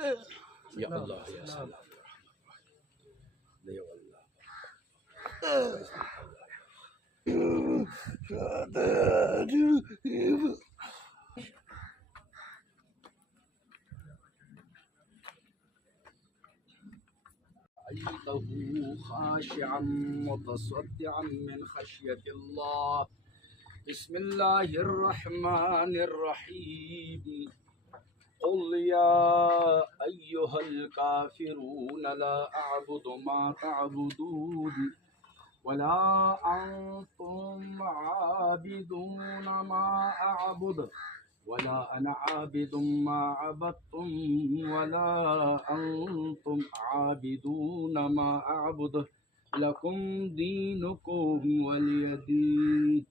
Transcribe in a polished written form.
या अल्लाह या सलाम या अल्लाह। खाशिअम मुतसद्दिअम मिन खशियतिल्लाह। बिस्मिल्लाहिर्रहमानिर्रहीम। क़ुल या अय्युहल काफ़िरून ला अअबुदु मा तअबुदून वला अंतुम आबिदून मा अअबुद वला अना आबिदुम मा अबदतुम वला अंतुम आबिदून मा अअबुद लकुम दीनुकुम वलिय दीन।